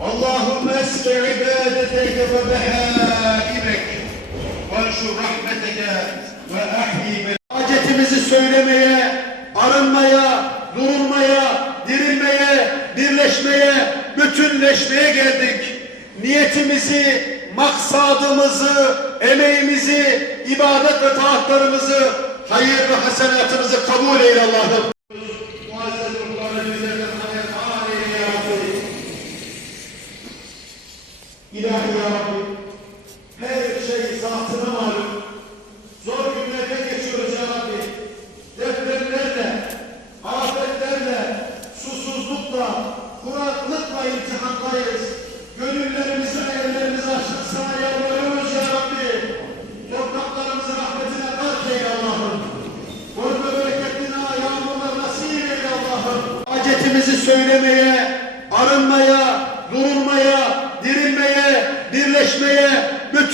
اللهم اسق عبادتك وبهائمك وانشر رحمتك واحيي بلادك Hacetimizi söylemeye, arınmaya, durulmaya, dirilmeye, birleşmeye, bütünleşmeye geldik. Niyetimizi, maksadımızı, emeğimizi, ibadet ve taatlarımızı, hayır ve hasenatımızı kabul eyle Allah'ım. İlahi ya Rabbi, her şey zatına malum. Zor günlerden geçiyoruz ya Rabbi. Depremlerle, afetlerle, susuzlukla, kuraklıkla imtihandayız. Gönüllerimizi, ellerimizi açtık sana yalvarıyoruz ya Rabbi. Topraklarımızı rahmetine gark eyle Allah'ım. Koru ve bereketine yağmurlar nasip eyle Allah'ım. Hacetimizi söylemeye, arınmaya, durulmaya, dirilmeye, birleşmeye,